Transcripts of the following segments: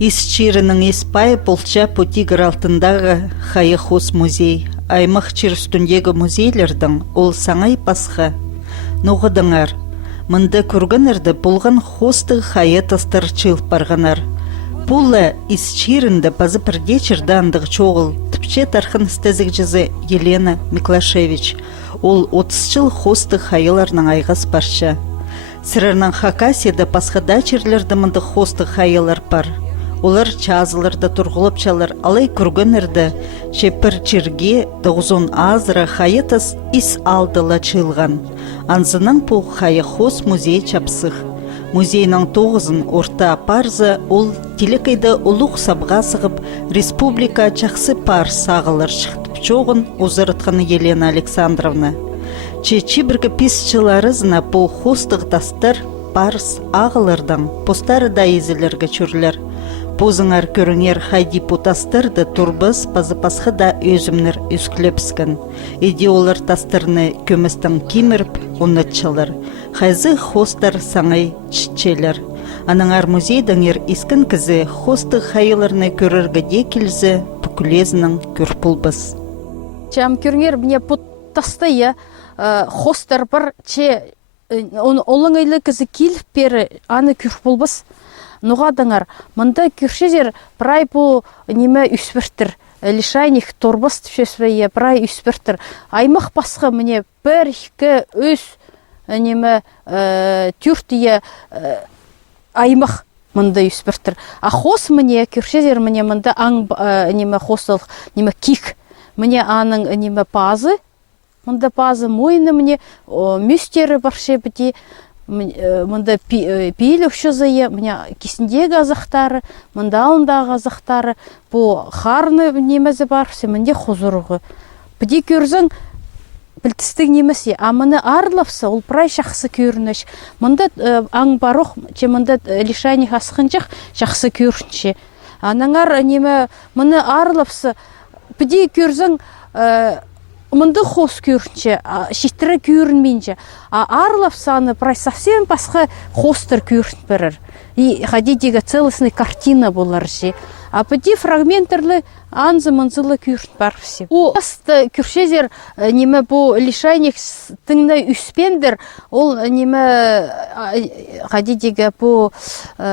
Исчирінің Испай Полча Потигр алтындағы Хайы Хос музей. Аймақ чир үстіндегі музейлердің ол саңай пасха. Ноғыдыңар. Мында көргінірді болған хостығы хайы тастар чылып барғанар. Пулла исчирінді пазы пірдечірді андығы чоғыл. Тіпче тархын істезік жызы Елена Миклашевич. Ол 30 жыл хостығы хайыларының айғас барша. Сірірнің Хакасияда пасхада чирлерді мында хостығы хайылар бар. Олар чазылырды тұрғылып чалар, алай көргінірді, чепір черге 90 азыра хайытыз ис алдыла чылған. Анзының бұл хайы хос музей чапсық. Музейнің 9-ын орта парзы ол телекайда ұлық сабға сығып, республика чақсы пар сағылар шықтып жоғын ұзырытқаны Елена Александровна. Чечи біргі песчыларызына бұл хостық тастар парс ағылырдан постары да езілерге чүрлер. Бозыңар көріңер хайди потастырды турбыз пазы пасхыда өзімнер үскілепскен. Еде олар тастырны көмістің кеміріп, оны чылыр. Хайзы хостар саңай ччелер. Аныңар музейдіңер искін кізі хосты хайыларны көріргі де келзі бүкілезінің көрпілбіз. Чам көріңер мне потастыя хостар бар, че олыңайлы кізі келіп бері аны көрпілбіз. Нуғадыңар, мында көршезер прай по неме үспірттір. Лишайник торбас түшесвейе прай үспірттір. Аймақ пасқы мне бір-екі өз неме түртие аймақ мында үспірттір. А хос мне көршезер мне мында аң неме хостылық неме кик. Мне аның неме пазы. Мында пазы мойны мне мюстері барше біде. Мында пейлі үшізайы, мына кесіндегі азықтары, мында алындағы азықтары, бұл қарны немезі бар, мінде хозырығы. Біде көрзің, білтістік немесі, а мұны арлапса, ол прай шақсы көрініш. Мында аң баруқ, че мында лишайник асқынчық, шақсы көрінше. Анаңар неме, мұны арлапса, біде көрзің, Мында хос көрінше, шеттірі көрінмейінше. Арлап саны прай совсем басқа хостыр көрін бірір. И хадидегі целостный картина болар же. А бұде фрагментерлі анзы-мынзылы көрін бар все. О, көршезер неме бұл лишайник тыңна үспендір, ол неме хадидегі бұл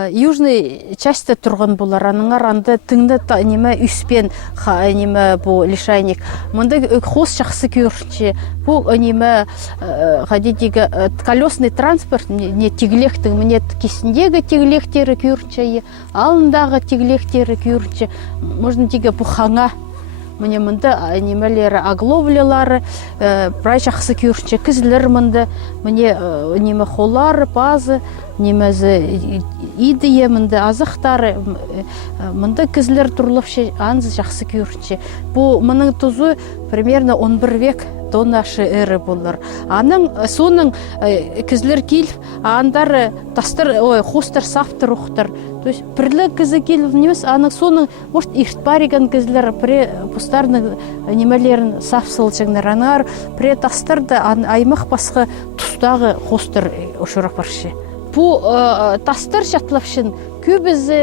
южный часті тұрған болар. Аныңар анда тыңна неме үспен неме бұл лишайник. Мында хос жақсы көрінше. Бұл неме хадидегі колесный транспорт не тегілектің, мне кесіндегі тегілектері көрінше, алындағы тегілектері көрінше. Можно деге бұхаңа. Мне мында немелері агловлялары, прай жақсы көрінше. Кізілер мында, мне неме холары, пазы, немезі идея мында азықтары. Мында кізілер тұрлықшы анзы жақсы көрінше. Бұл мұның тұзы примерно 11 век до нашей эры болар. Аның соның кізлер келіп, андары тастыр, хостар сафтыр ұқтыр. То есть бірлі кізі келіп немес, аның соның, может, ихтбариган кізлер пре пустарның немелерін саф сылчыңдар. Анар пре тастырды аймақ басқа тұстағы хостар ұшырақ баршы. Бұл тастыр шатлапшын көбізі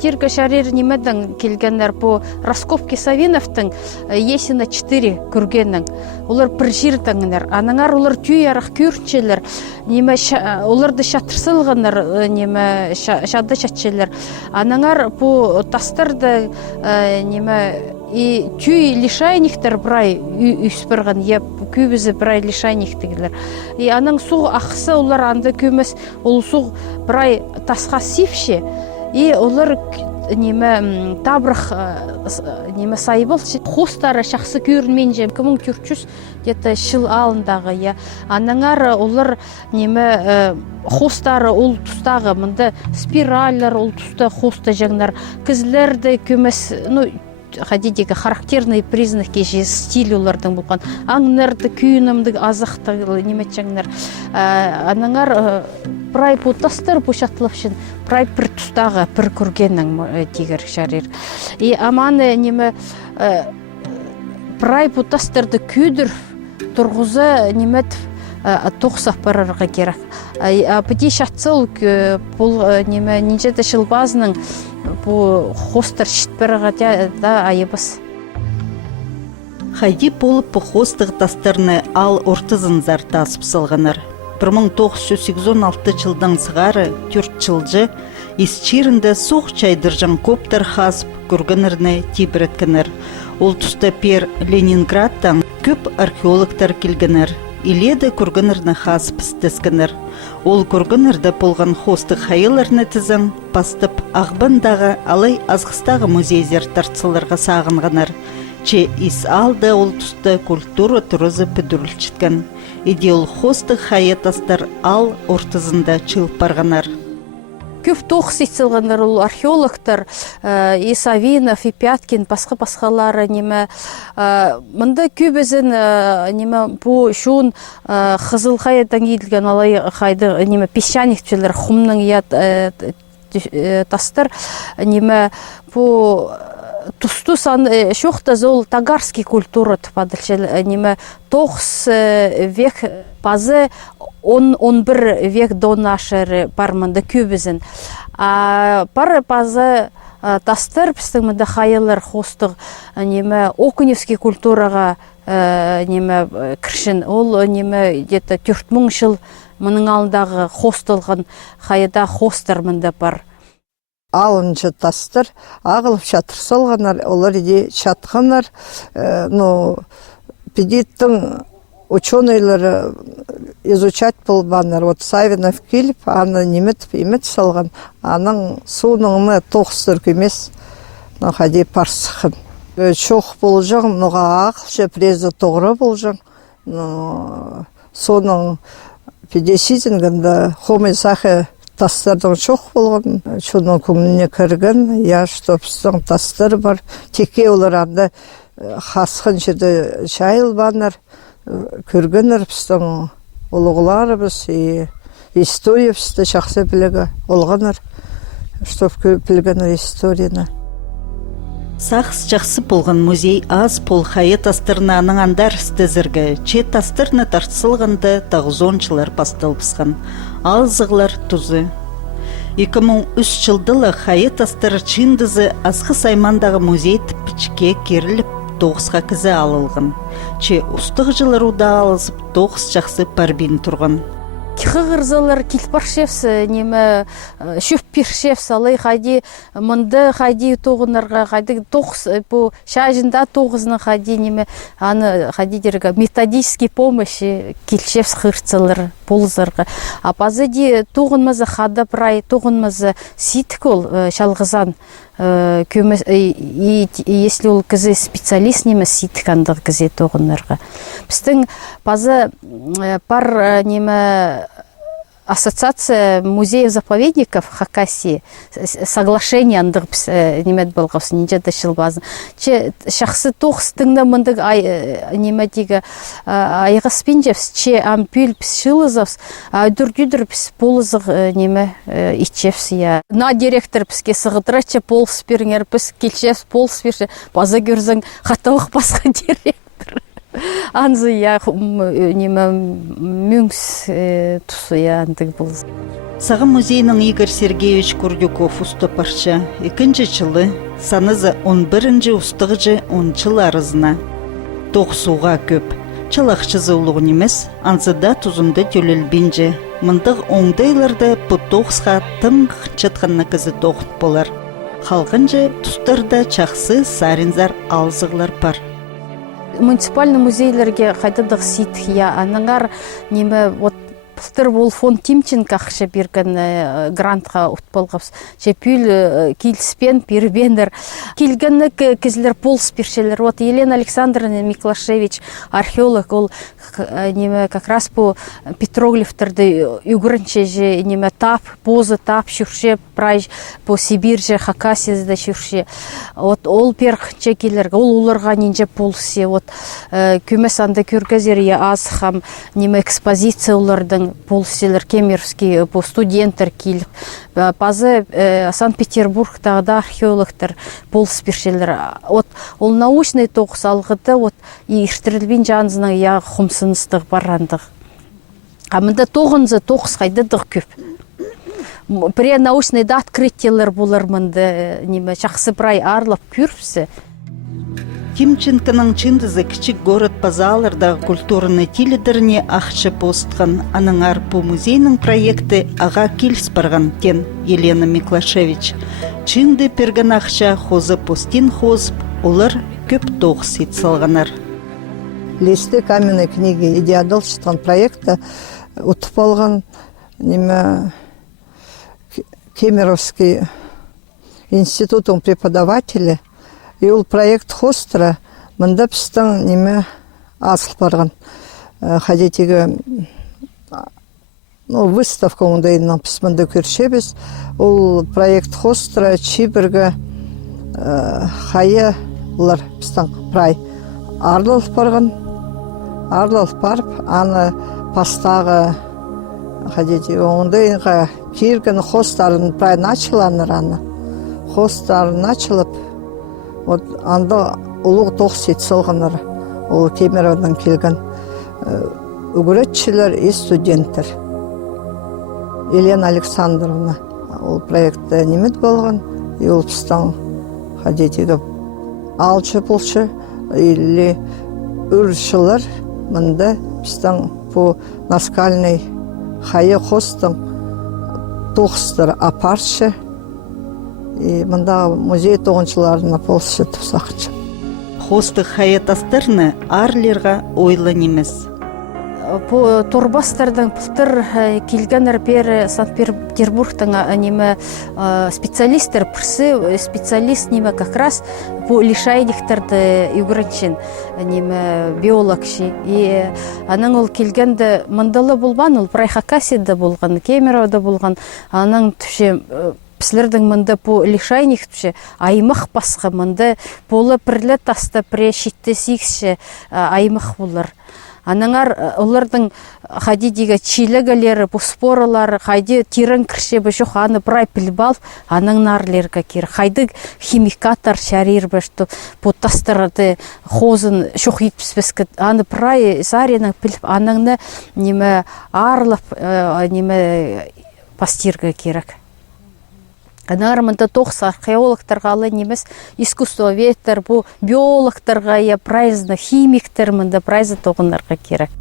тергі шарир немедің келгендер бұл Раскопки Савиновтың есіна 4 көргенің. Олар бір жердіңдер. Анаңар олар түй арақ көрінчелер. Оларды шатырсылғандар, шады шатчелер. Анаңар бұл тастырды и түй лишайниктер брай үспірген, көбізі брай лишайниктігілер. И аның суғы ақысы олар анда көмес, ол суғы брай тасқа сипше, и олар табрық сайбыл. Хостары шақсы көрінменже, 2400 где-то шыл алындағы. Анаңар олар хостары ол тұстағы, мұнда спираллар ол тұста хоста жаңдар. Кізлерді көмес, хадидегі характерный признаки же стиль олардың болған. Аңнарды, күйінімді, азықтығы немет жаңдар. Анаңар прай потастыр бұшатылапшын, прай бір тұстағы, бір көргеннің тегер шарир. И аманы прай потастырды күйдір тұрғызы немет тоқсақ барарға керек. Бұде шатсыл бұл нинжеті шылбазының бу хостер шитперга да айыбыз. Хайди болып хостық тастарны ал ортызынзар тасып салғанар. 1986 жылдан сығары 4 жылжы исчирінде соқ чайдыржан коптар хасып көргінірні тибіреткінір. Ол тұста пер Ленинградтан көп археологтар келгінір. Иледі көргінірні хасып істескінір. Ол көргінірді болған хостық хайыларны тізін пастып ағбандағы алай азғыстағы музейзер тартсыларға сағынғанар. Че ис алды ол тұста культура тұрызы пүдірілчіткен. Идеол хостық хайетастар ал ортызында чылып барғанар. Көп тоқс итсілғандар ол археологтар, и Савинов, и Пяткин, басқа-басқалары неме. Мында көбізін неме бұ шуын қызыл хайеттан кейділген алай қайды неме песчаниктілер, хумның тастар неме бұ тусту сан шоқта зол тагарский культура тупадылчыл неме 9 век базы 11 век до нашер бармында көбізін. Пар базы тастар біздің мында хайылар хостық неме Окуневский культураға неме кіршін. Ол неме где-то 4000 жыл мұның алындағы хостылған хайыда хостар мында бар. Алынчы тастыр, ағылып шатыр салғанар, олар еде шатқанар, педиттің ученыйлары изучать болғанар. Вот Савинов келіп, аны немет салған, аның суыныңны тоқсыр кемес, қаде парсықын. Шоқ болжың, ноға ағылшы презі тоғыры болжың, соның педесизінгінді хомей сақы тастардың çox болған, шоның көңіліне кірген, штопстың тастар бар. Теке олар анда қасқын жерде шайыл банар, көргенер біздің олығылары біз, история бізді шақсы білігі олғанар, штоп білгенер историяны. Сақс жақсы болған музей аз пол хайы тастырны аныңандар стезіргі, че тастырны тартсылғанды тағызончылар басталбысқан. Алзығылар тұзы. 2003 жылдылы хайы тастыры чиндызы асқы саймандағы музей тіппічке керіліп, 9-ға кізі алылған. Че ұстық жылыр ұда алызып, 9 жақсы парбин тұрған. Қығырзалар келпаршевс, неме шөппершевс, алай қайди мұнды қайди тоғынарға, қайди 9, бұл шажында 9-ны қайди неме, аны қайди дергі методический помощи келшевс қырцалар болызарға. Апазы де тоғынмазы қада прай, тоғынмазы ситік ол шалғызан. Если ол кізі специалист неме ситік андығы кізе тоғынларға. Біздің базы пар неме ассоциация музеев-заповедников Хакасии соглашение андығы біз немет болғавсы, ненже дашыл базын. Че шақсы тоқстыңда мұндық неметігі айғы спинжевс, че ампюл біз шылызавс, дүр-дүр біз полызық неме итчевс. На директор бізге сығыдыра, че полыс беріңер, біз келшевс полыс берші, база көрзің қатауық басқа директор. Анзы неме мүңс тұсы андық болыз. Сағы музейінің Игорь Сергеевич Курдюков ұстапаршы. 2-ші жылы, санызы 11-ші ұстығыжы 10 жыл арызына. Тоқсуға көп. Чалақшызы ұлығын емес, анзыда тұзында төлелбенже. Мұндық оңдайларды бұ тоқсға тым қытчатқанна кізі тоқыт болар. Қалғынжы тұстарда чақсы саринзар алзығылар бар. Муниципальный музейлерге қайдадық сит, аныңар неме Пылтыр бол фон Тимченко ақша берген грантқа ұтпалғапс. Жепіл келіспен бербендер. Келгенні кезілер полыс бершелер. Вот Елена Александровна Миклашевич, археолог, ол как раз по петроглифтерді үгірінше же неме тап, позы тап, шүрше, прай по Сибирь же, Хакасияда шүрше. Вот ол перхче келер, ол оларға ненже полысы. Вот көмес анда көргізер аз хам неме экспозиция олардың полселер кемеровский по студенттер келіп, базы Санкт-Петербургтағы археологтар полыс бершелер. Вот ол научный тоқыс алғыды, вот иштірілбен жанызының хұмсыныстық барандық. Амында тоғынзы тоқыс қайдадық көп. пренаучный да открытиялар булар мында неме жақсы прай арлап күрпсі. Тимченконың чиндызы кичик город Пазалардағы культурны тилидерне ақчы постқан. Аныңар по музейның проекты аға килс барған кен Елена Миклашевич. Чинды перген ақча хозы постин хозып, олар көп тоғыс етсалғанар. Листы каменной книги идеадол шытқан проекты ұтып алған неме Кемеровский институтың преподаватели. И ол проект хостера мында пістің неме асыл барған. Хадетегі выставка оңдайынан піс мында көршебіз. Ол проект хостера чибіргі хайылар пістің прай арлылық барған. Арлылық барып, аны пастағы хадетегі оңдайынға кирген хостарын прай начыланыр аны. Хостарын начылып, вот анда улуг тоқс етсілғаныр, ол Кемеровдан келген үгіретшілер и студенттер. Елена Александровна ол проектті немет болған, и ол пістің хадетегі алшы бұлшы, или үршілер мында пістің по наскальный хайы хостың тоқстыр апаршы, и мында музей тоғыншыларына полшы тұсақчы. Хосты хаятастырны арлерға ойлы немес. По турбастардың пылтыр келгенер бері Санкт-Петербургтың неме специалистер пірсі, специалист неме как раз по лишайдиктерді үгіріншін неме биологши. И аның ол келгенді мындалы болған, ол Прайхакасида болған, Кемеровда болған, аның түше післердің мында по лишайник түше аймақ басқы мында полы пірлі таста пре шитті сикші аймақ болыр. Анаңар олардың қайди деге чилегалері, споралары, қайди тирен кіршебі жоқ, аны прай пілбал, аның нарлерге кер. Қайды химикатар шарир бәшті, потастырады, хозын шоқ етпіспескіт, аны прай саренің піліп, аныңны неме арлап, неме пастирге керек. Анармында тоқс археологтарға алы немес искусствоведтер, бұл биологтарға, прайзны химиктер мында прайзы тоғынларға керек.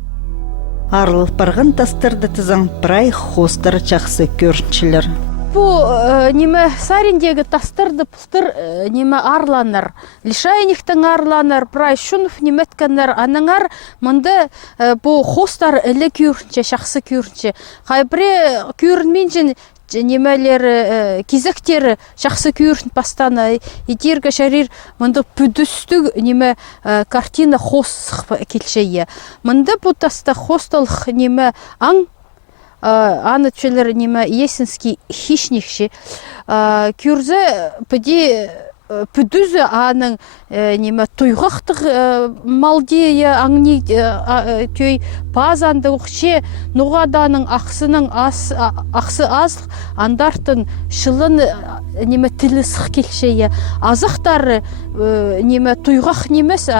Арлық барған тастырды тізің прай хостар жақсы көріншілер. Бұл неме сарендегі тастырды пұлтыр неме арланыр. Лишайниктің арланыр, прай шунов неметкенер, аныңар мында бұл хостар әлі көрінче, жақсы көрінче. Қайбіре көрінменжен немелер кезектері жақсы көрін пастана етергі шарир мында бүдістік неме картина хос келшейе. Мында бұтаста хосталық неме аң аны түшелер неме есінский хищникші көрзі пөде Пүдізі аның неме тұйғақтық малдея аңни төй пазанды ұқше нұғаданың ақсы аз андартын шылын неме тілі сық келшейе азықтары неме тұйғақ немес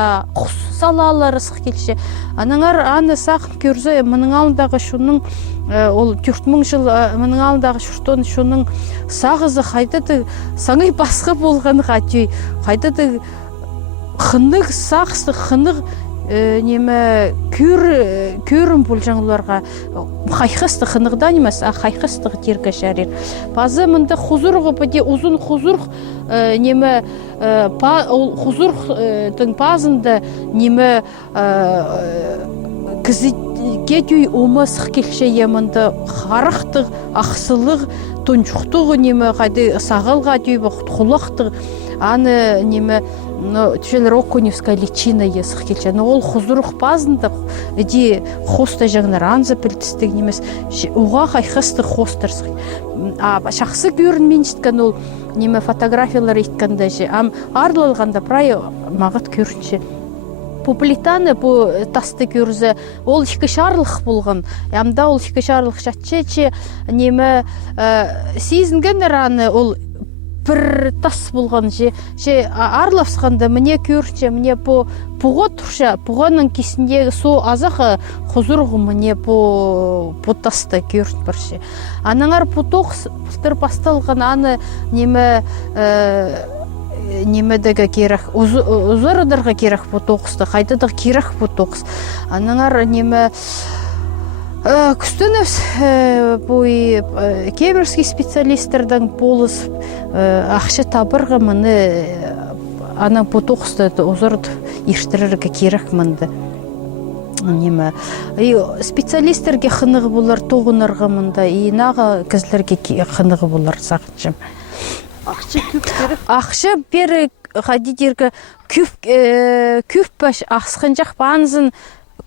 салалары сық келше. Аныңар аны сақын көрзі мұның алындағы шуның ол 4000 жыл мұның алындағы шуның сағызы қайдады саңай басқы болған қайты қайдады қынық сақсы қынық неме көрім бұл жаңыларға қайқысты қынықдан емес қайқысты тергі шәрер базы мұнда хузурғы бәде ұзын хузург неме хузургтың пазында неме кетүй омасық келше емінді қарақтық, ақсылық, тұншықтығы неме қайды сағылға дейбі құлақтық, аны неме түшелер окуневская личина есік келше. Ол хұзырық базында де хоста жаңнар анзы пілтістік немес, оға қайқысты хостарсық. Шақсы көрінмен жеткен ол неме фотографиялар еткенде же, арлылғанда прай мағыт көрінше. Плитаны бұл тасты көрізі, ол ішкі шарлық болған. Ямда ол ішкі шарлық шатчече неме сезінген раны ол бір тас болған же арлавсқанда мне көрші мне пуға тұрша пуғаның кесіндегі со азақы хұзырғы мне по таста көрші бірші анаңар потоқс пұлтыр басталған аны немедегі керек ұзырыдырға керек потоқсты қайдыдық керек потоқс анаңар Күстініз кемерский специалистердің полыс ақшы табырғы мұны аның потоқсты ұзырды ештірірге керек мұнды. Специалистерге қынығы болар тоғынырғы мұнда, нағы кізлерге қынығы болар сақыншым. Ақшы көп керек? Ақшы бері қадидерге көп бәш ақсқынжақ бағанызын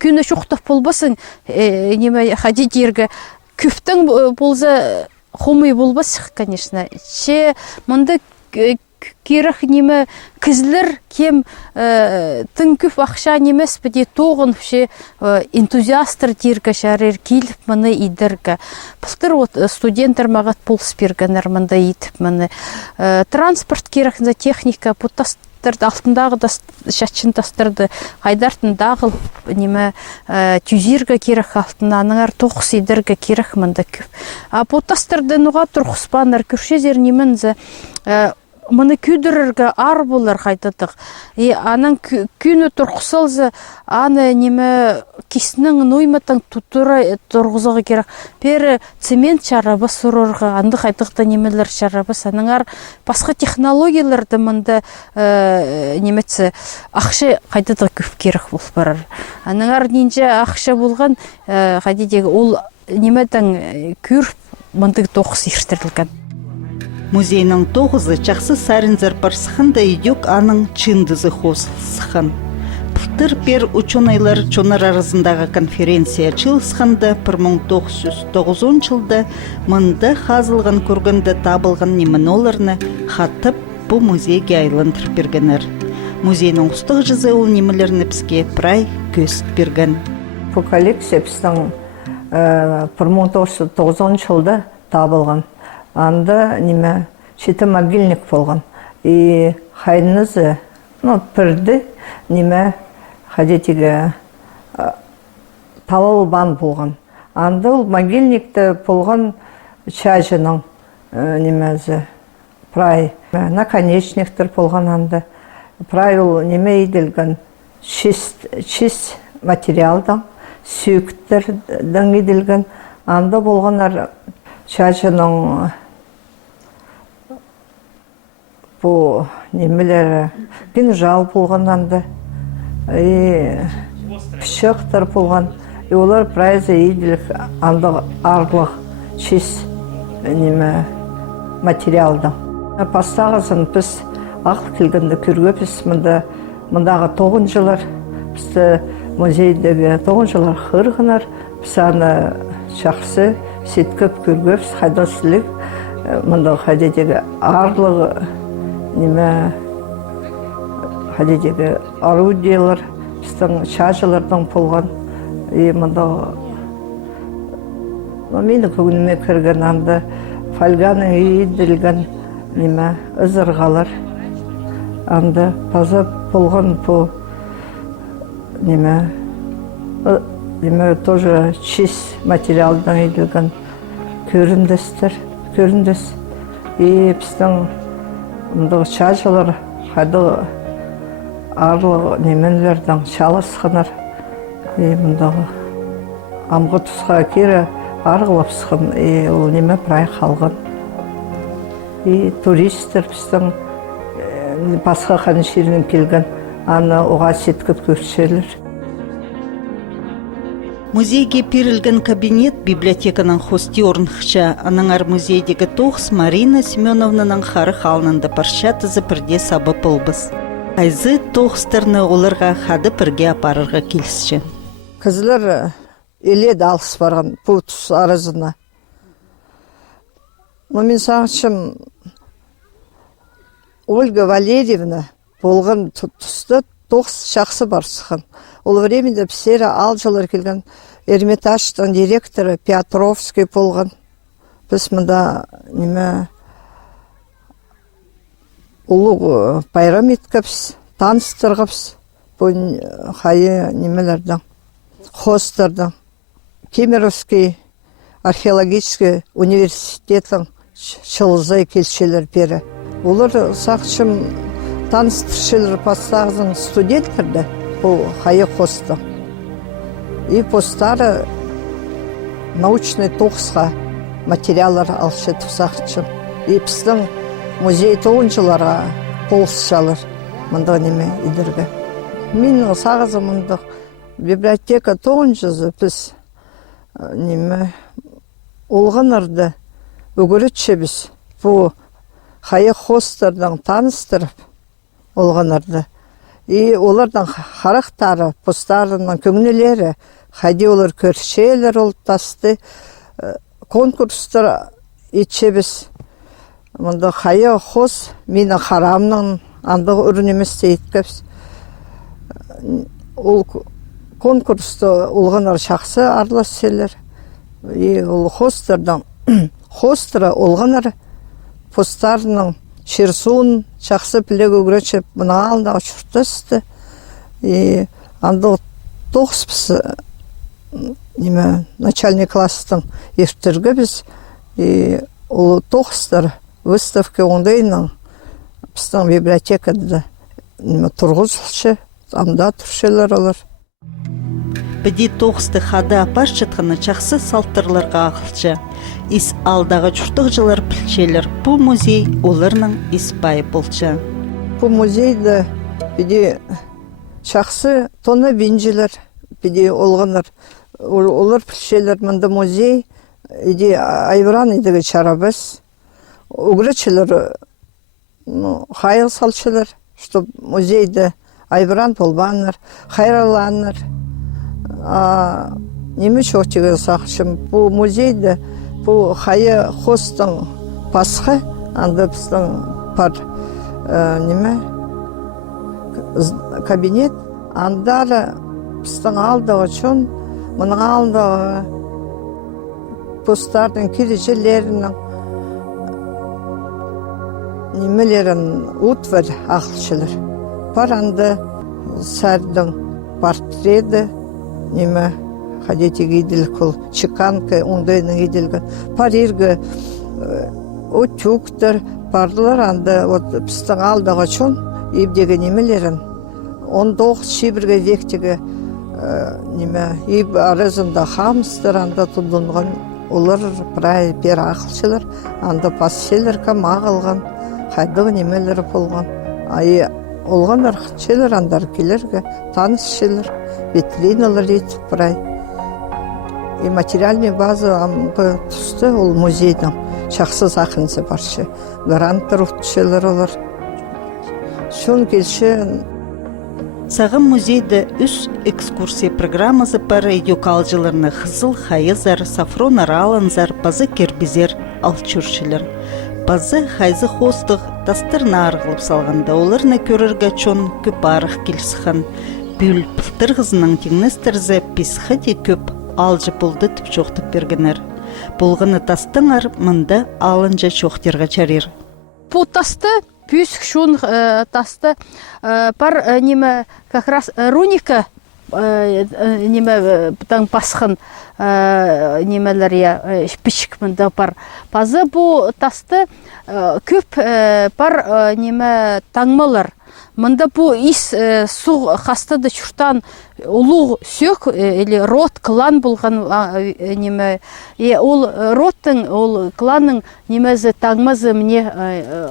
күні шоқтық болбасын, хадидерге көптің болза хомый болбасық, конечно. Мұнда керек кізлер кем тың көп ақша немес біде тоғын энтузиастыр дерге шарер келіп мұны идерге. Бұлтыр студенттер мағат болыс бергенер мұнда етіп мұны. Транспорт керек, техника, алтындағы шатшын тастырды қайдартын дағыл тюзирге керек алтын аныңар тоқыс едерге керек мұнда көп. Потастырды нұға тұрқыспанар көршезер немінзі мұны күйдірірге ар болар қайтадық. Аның күні тұрқысалзы аны кесінің нойматың тұрғызығы керек. Пері цемент шарабы сұрырға, анды қайтықта немелер шарабы. Саныңар басқа технологияларды мұнда ақшы қайтадық көп керек бол барар. Аныңар ненже ақшы болған қадедегі ол немедің көріп мұндығы тоқыс ештірілген. Музейнің тоғызы жақсы сарынзар парсықында идек аның чындызы хосылсықын. Пылтыр пер ученыйлар чонар арасындағы конференция чылсықында 1990 жылда мұнда қазылған көргінді табылған неміноларны хатып бұ музейге айландыр бергенер. Музейнің ұстық жүзі ол немілерні бізге прай көст берген. Бұл коллекция біздің 1990 жылда табылған. Анда шеті могильник болған. И хайнызы, пірді қадетіге талал бан болған. Анда ол могильникті болған чажының прай наконечниктер болған анда. Прай ол еделген шест материалдан, сүйіктердің еделген. Анда болғанар чажының бұл немелері кинжал болған анда, пішіқтер болған. Олар прайзы еделік анда арлық шес материалдан. Пастағызын біз ақыл келгенді көрге біз мұндағы 9 жылар, бізді музейдегі 9 жылар қырғынар, біз аны шақсы сеткіп көргөпс қайдасылық мұнда қадедегі арлығы қадедегі орудиялар біздің шажылардың болған мұнда мені көңіліме кірген анда фольганың еделген ұзырғалар анда таза болған по тоже чист материалдан еделген көріндіс. И біздің шажылар қайды арлы неменлердің шалысқынар. Мұндағы амғы тұсқа кері арғылапсықын, ол прай қалған. Туристер біздің басқа қаншерінен келген, аны оға сеткіп көршелер. Музейге перілген кабинет библиотеканың хости орнықша, аныңар музейдегі тоғыз Марина Семеновнаның қары қалынында паршатызы бірде сабы болбыз. Айзы тоғыстырны оларға қады бірге апарырға келісші. Кізлер еледі алыс барған бұл тұс арызына. Мен сағышым Ольга Валерьевна болған тұсты 9 шақсы барсыған. Ол временде псері ал жылар келген Эрмитаждың директоры Петровский болған. Біз мұнда улуг байрам еткіпс, таныстырғыпс, бұл хайы немелердің, хостардың, Кемеровский археологический университеттің шылызай келшелер бері. Олар сақшым таныстыршылар пастағызын студенттірді, бұл хайы хосты. И постары научный тоқысқа материалдар алшытып сақшым. И біздің музей тоғыншыларға полысшалар, мұнда неме идіргі. Мен сағызы мұндық библиотека тоғыншызы біз неме олғанырды өгіретші біз. Бұл хайы хостардың таныстырып олғанырды. И олардың харақтары, постарының көңнелері, хайди олар көршелер олып тасты, конкурстар етші біз. Мұнда хайы хос, мені харамның андығы үрінеместе еткіпс. Ол конкурсты олғанар шақсы арласелер. И ол хостардың, хостыры олғанар постарының шерсуын шақсы білек өгіретшіп мұна алындағы шұрттысты. И андығы тоқыспысы начальный класстың ефтіргі біз. И ол тоқыстар выставка ондайының біздің библиотекада тұрғызылшы, анда тұршылар олар. Біде тоқысты хада апаш жатқаны чақсы салттырларға ақылчы. Ис алдағы жұрттық жылар пілчелер. Бұл музей оларның испайы болчы. Бұл музейді біде чақсы тоны бенжілер, біде олғанар. Олар пілчелер мұнда музей, иде айвран едігі чарабыз. Угречелер хайыл салчылар, что музейді айвран болбаныр, хайраланыр. Неме шоқ тегі сақшым, бұл музейді, бұл хайы хостың пасқы, анда біздің пар неме кабинет, андары біздің алдығы чон, мұның алдығы постардың кережелерінің немелерін ұтвар ақылшылар. Бар анды сәрдің портреті, неме хадетеге еділік ол, чеканка ондайының еділгі. Бар ергі өтюктір, бардылар анды біздің алдағы чон, ебдегі немелерін 19 шибірге вектегі еб арызында хамстыр, анда тұлдынған олар бірай бер ақылшылар, анда пасселерге мағылған, қайдығы немелері болған. Олған арқытшылар, андар келерге, танысшылар, витриналар етіп бірай. И материальный база амғы түсті ол музейдің шақсыз ақынсы баршы. Гаранттар ұқтшылар олар. Шон келші. Сағым музейді үс экскурсия программасы пары идеокалжыларны қызыл хайызар, сафрон араланзар, базы кербезер алчуршылар. Базы хайзы хостық тастырна арғылып салғанда, оларны көрірге чон көп арық келсіған. Бүл пылтыр қызының теңнестірзі писхы де көп алжы болды түп жоқтып бергенер. Болғыны тастыңар мұнда алынжа чоқтерға чарир. Бұл тасты пүйсік шун тасты пар неме как раз руника неме таң пасқын немелер я шпичк мында пар. Пазы бұл тасты көп пар неме таңмалар. Мында бұл ис су қастады чуртан улу сök или род клан болған неме. Ол родтың, ол кланның немезі таңмазы мне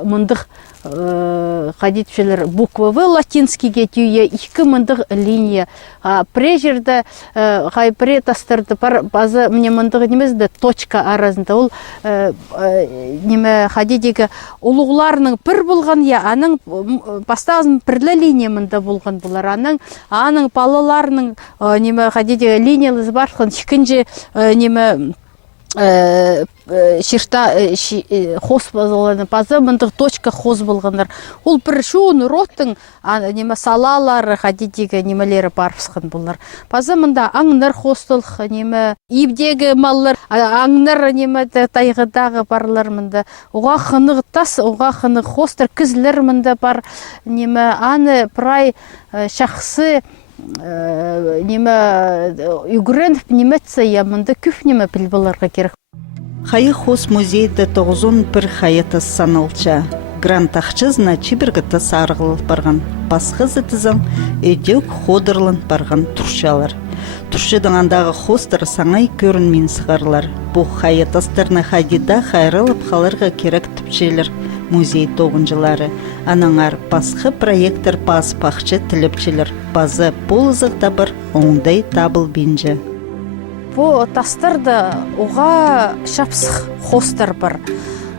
мындық қадетшілер буквы латинскийге түйе 2 мындық линия. Прежерді қайпыре тастырды бар базы мне мындығы немезді точка арасында. Ол неме қадетегі улуғларының пір болған, аның бастағызын пірлі линия мында болған болар. Аның балаларының неме қадетегі линиялыз барқын шікінже неме ширта хос болғаны пазы мындық точка хос болғандар ол бір шуын роттың неме салалары хадидегі немелері барпысқан бұлар пазы мында аңнар хостылық неме ибдегі маллар аңнар неме тайғыдағы барлар мында оға қынығы тас оға қынығы хостар кізлер мында бар неме аны прай шақсы неме үгірен неметсе я мында күф неме білбаларға керек. Хайы хос музейді 91 хайыты санылча. Грант ақчызна чибіргіті сарғылып барған. Басқызы тізің өдек ходырлын барған тұршалар. Тұршыдың андағы хостыр саңай көрінмен сығарлар. Бұл хайытастырны хадида хайрылып қаларға керек түпшелер музей тоғынжылары. Анаңар басқы проекттер бас пақчы тіліпчелер. Базы болызық табыр оңдай табыл бенжі. По тастырды оға шапсық хостар бар.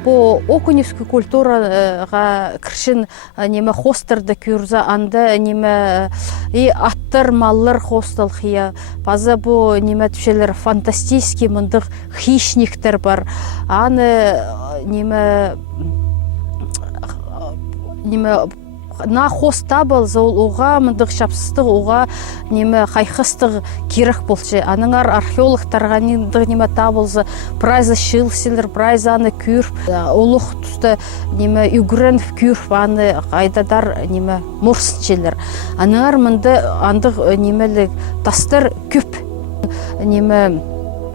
По окуневский культураға кіршін неме хостарды көрзі анды неме аттар маллар хосталхия. Базы бұл неме түшелер фантастический мындық хищниктер бар. Аны неме на хоста был за уға мындық шапсыстық уға неме хайхыстық керек болчы. Аныңар археологтарға неме табылзы прайзы шылсилер, прайзы аны күрп, олық тұсты неме үгірен күрп, аны айдадар неме морсынчелер. Аныңар мынды андық немелік тастар күп неме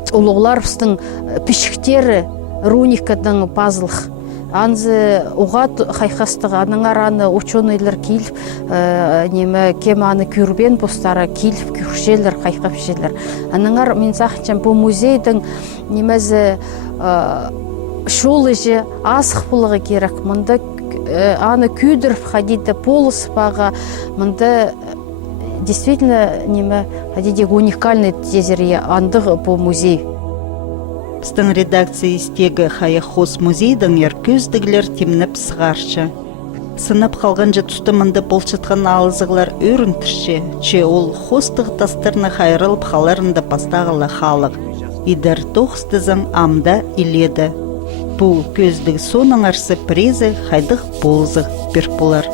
олығларыстың пішіктері руникадан пазылық. Анзы уға хайхастығы аныңар аны ученыйлар келіп, неме кем аны көрбен постары келіп көршелер, хайхапшелер. Аныңар мен сақчам бұл музейдің немезі шолы же асық болығы керек. Мұнда аны күйдіріп хадиді полыс баға, мұнда действительно неме хадидегі уникальный тезерия андығы бұл музей. Біздің редакция істегі хайы хос музейдің еркөздігілер темініп сығаршы. Сынып қалған жа тұстымынды болчытқан алызығылар өрін түрше, че ол хостығы тастырны хайрылып қаларында пастағылы халық. Идер тоқстызың амда иледі. Бұл көздігі соның арсы презі хайдық болзық бір болар.